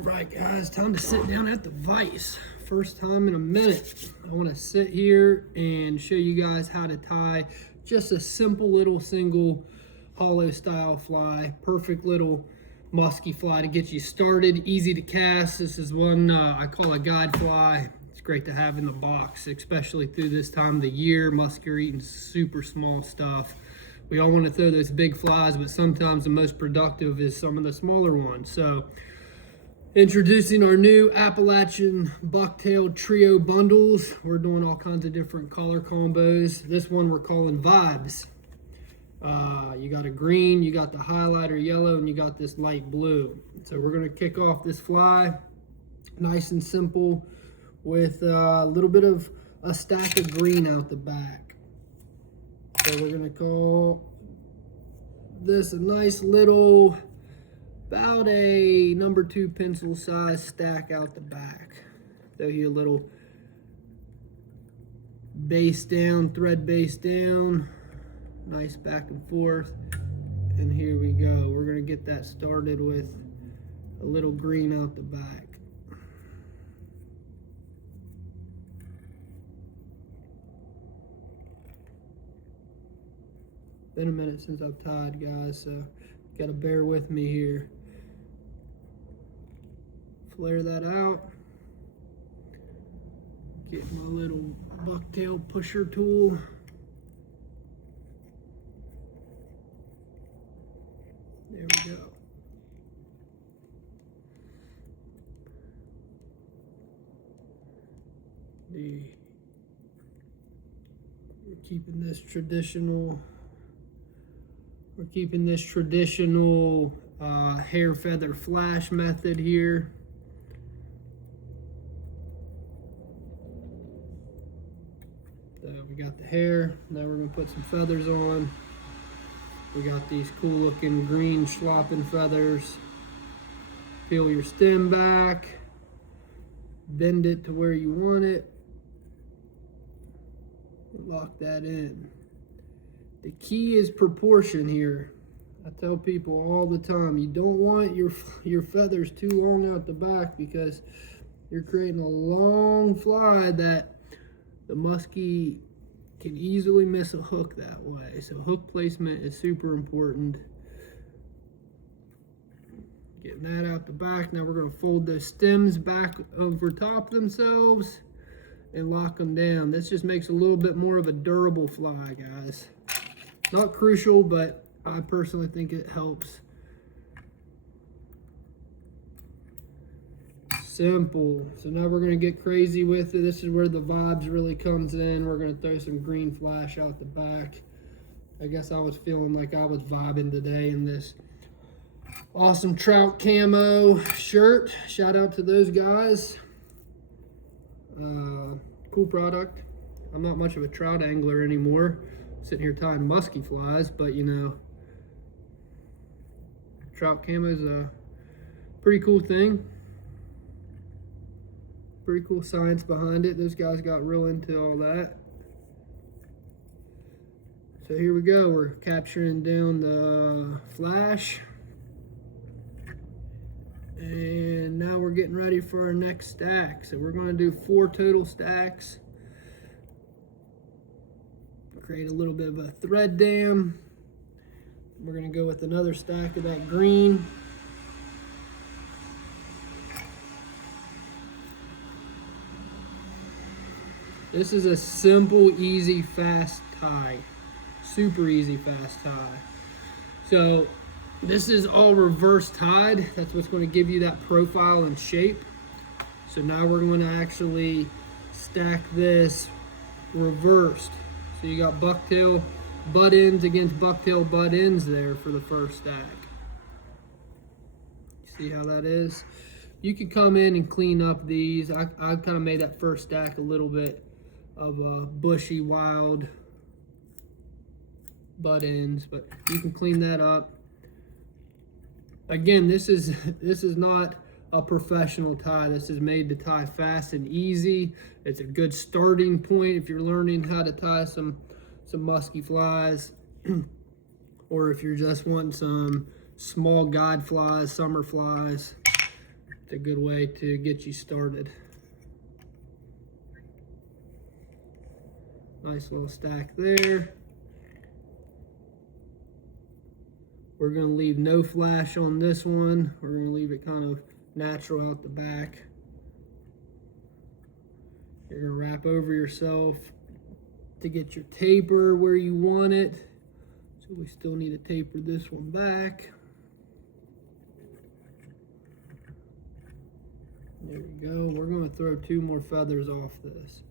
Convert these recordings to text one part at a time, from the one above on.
Alright guys, time to sit down at the vise. First time in a minute. I want to sit here and show you guys how to tie just a simple little single hollow style fly. Perfect little musky fly to get you started, easy to cast. This is one I call a guide fly. It's great to have in the box, especially through this time of the year. Musky are eating super small stuff. We all want to throw those big flies, but sometimes the most productive is some of the smaller ones. So introducing our new Appalachian Bucktail trio bundles. We're doing all kinds of different color combos. This one we're calling Vibes. You got a green, you got the highlighter yellow, and you got this light blue. So we're going to kick off this fly nice and simple with a little bit of a stack of green out the back. So we're going to call this a nice little, about a number 2 pencil size stack out the back. Throw you a little base down, thread base down, nice back and forth. And here we go. We're gonna get that started with a little green out the back. Been a minute since I've tied, guys, so gotta bear with me here. Flare that out. Get my little bucktail pusher tool. There we go. We're keeping this traditional. We're keeping this traditional hair feather flash method here. So we got the hair. Now we're gonna put some feathers on. We got these cool looking green slopping feathers. Peel your stem back. Bend it to where you want it. Lock that in. The key is proportion here. I tell people all the time, you don't want your feathers too long out the back because you're creating a long fly that the muskie can easily miss a hook that way. So hook placement is super important. Getting that out the back. Now we're going to fold those stems back over top themselves and lock them down. This just makes a little bit more of a durable fly, guys. Not crucial, but I personally think it helps. Simple. So now we're going to get crazy with it. This is where the vibes really comes in. We're going to throw some green flash out the back. I guess I was feeling like I was vibing today in this awesome trout camo shirt. Shout out to those guys. Cool product. I'm not much of a trout angler anymore. Sitting here tying musky flies, but you know, trout camo is a pretty cool thing. Pretty cool science behind it. Those guys got real into all that. So here we go. We're capturing down the flash. And now we're getting ready for our next stack. So we're going to do 4 total stacks. Create a little bit of a thread dam. We're going to go with another stack of that green. This is a simple, easy, fast tie. Super easy, fast tie. So this is all reverse tied. That's what's going to give you that profile and shape. So now we're going to actually stack this reversed. So you got bucktail butt ends against bucktail butt ends there for the first stack. See how that is? You can come in and clean up these. I kind of made that first stack a little bit of a bushy, wild butt ends, but you can clean that up. Again, this is not a professional tie. This is made to tie fast and easy. It's a good starting point if you're learning how to tie some musky flies, or if you're just wanting some small guide flies, summer flies. It's a good way to get you started. Nice little stack there. We're gonna leave no flash on this one. We're gonna leave it kind of natural out the back. You're gonna wrap over yourself to get your taper where you want it. So we still need to taper this one back. There we go. We're gonna throw 2 more feathers off this.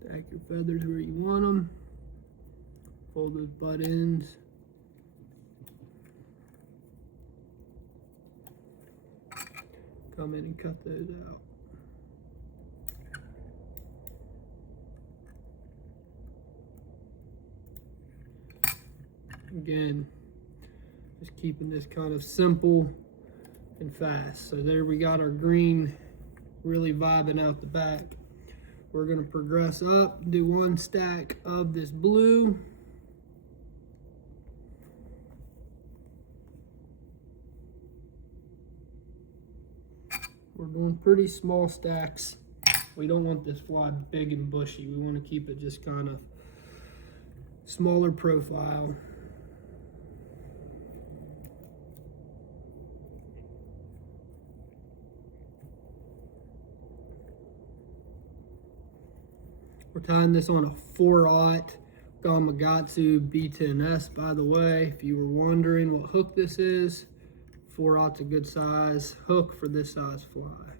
Stack your feathers where you want them. Fold those butt ends. Come in and cut those out. Again, just keeping this kind of simple and fast. So there we got our green really vibing out the back. We're gonna progress up, do 1 stack of this blue. We're doing pretty small stacks. We don't want this fly big and bushy. We want to keep it just kind of smaller profile. We're tying this on a 4/0 Gamakatsu B10S, by the way, if you were wondering what hook this is. 4/0's a good size hook for this size fly.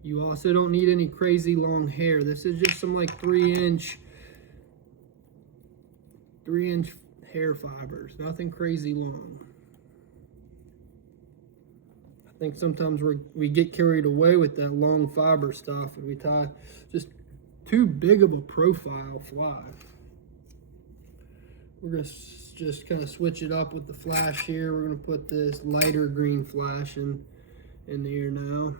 You also don't need any crazy long hair. This is just some like 3-inch hair fibers, nothing crazy long. I think sometimes we get carried away with that long fiber stuff and we tie just too big of a profile fly. We're gonna just kind of switch it up with the flash here. We're gonna put this lighter green flash in here now.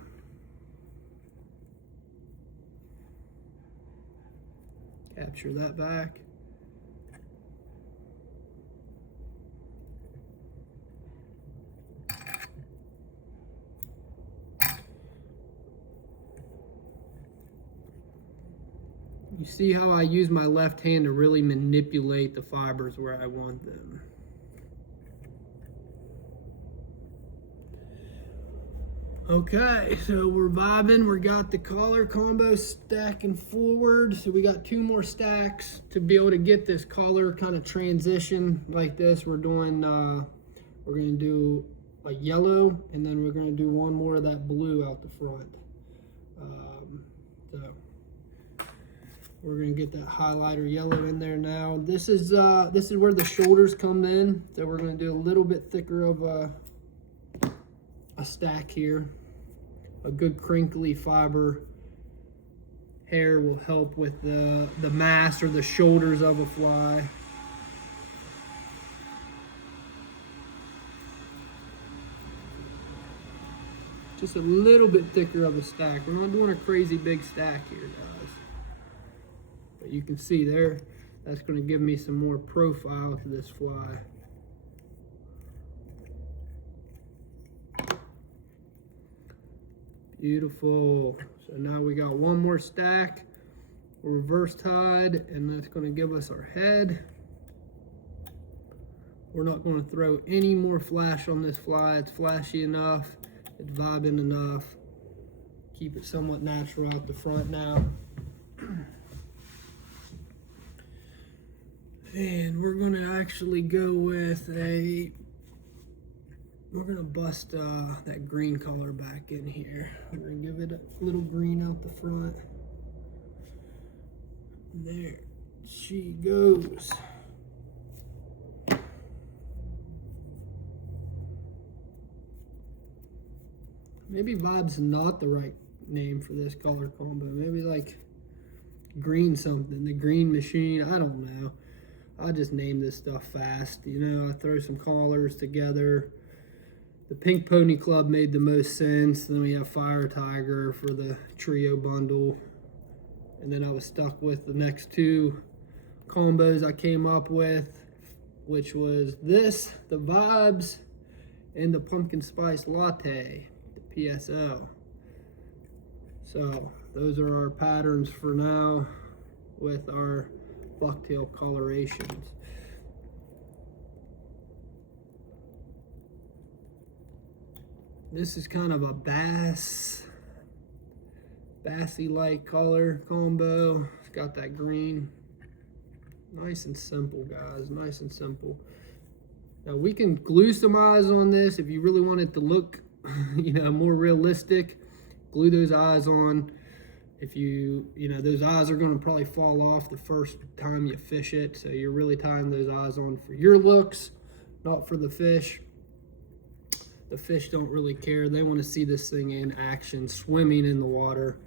Capture that back. You see how I use my left hand to really manipulate the fibers where I want them. Okay, so we're vibing. We got the collar combo stacking forward. So we got 2 more stacks to be able to get this collar kind of transition like this. We're gonna do a yellow, and then we're gonna do 1 more of that blue out the front. So we're gonna get that highlighter yellow in there now. This is where the shoulders come in. So we're gonna do a little bit thicker of a stack here. A good crinkly fiber hair will help with the mass or the shoulders of a fly. Just a little bit thicker of a stack. We're not doing a crazy big stack here, guys. But you can see there, that's going to give me some more profile to this fly. Beautiful. So now we got 1 more stack. Reverse tied, and that's going to give us our head. We're not going to throw any more flash on this fly. It's flashy enough. It's vibing enough. Keep it somewhat natural out the front now. And we're going to actually go with we're going to bust that green color back in here. We're going to give it a little green out the front. There she goes. Maybe Vibe's not the right name for this color combo. Maybe like green something, the green machine, I don't know. I just name this stuff fast. You know, I throw some collars together. The Pink Pony Club made the most sense. Then we have Fire Tiger for the trio bundle. And then I was stuck with the next two combos I came up with, which was this, the Vibes, and the Pumpkin Spice Latte, the PSL. So those are our patterns for now with our bucktail colorations. This is kind of a bassy-like color combo. It's got that green. Nice and simple, guys, nice and simple. Now we can glue some eyes on this if you really want it to look, you know, more realistic. Glue those eyes on. If you know, those eyes are gonna probably fall off the first time you fish it. So you're really tying those eyes on for your looks, not for the fish. The fish don't really care. They want to see this thing in action, swimming in the water.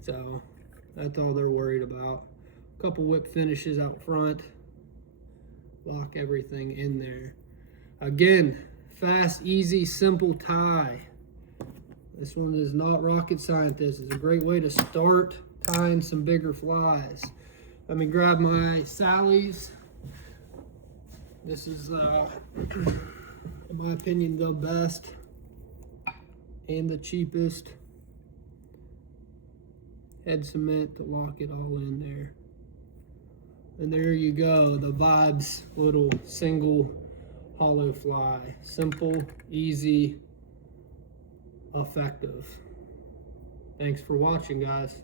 So that's all they're worried about. A couple whip finishes out front. Lock everything in there. Again, fast, easy, simple tie. This one is not rocket scientist. It's a great way to start tying some bigger flies. Let me grab my Sally's. This is in my opinion, the best and the cheapest head cement to lock it all in there. And there you go, the Vibes little single hollow fly. Simple, easy, effective. Thanks for watching, guys.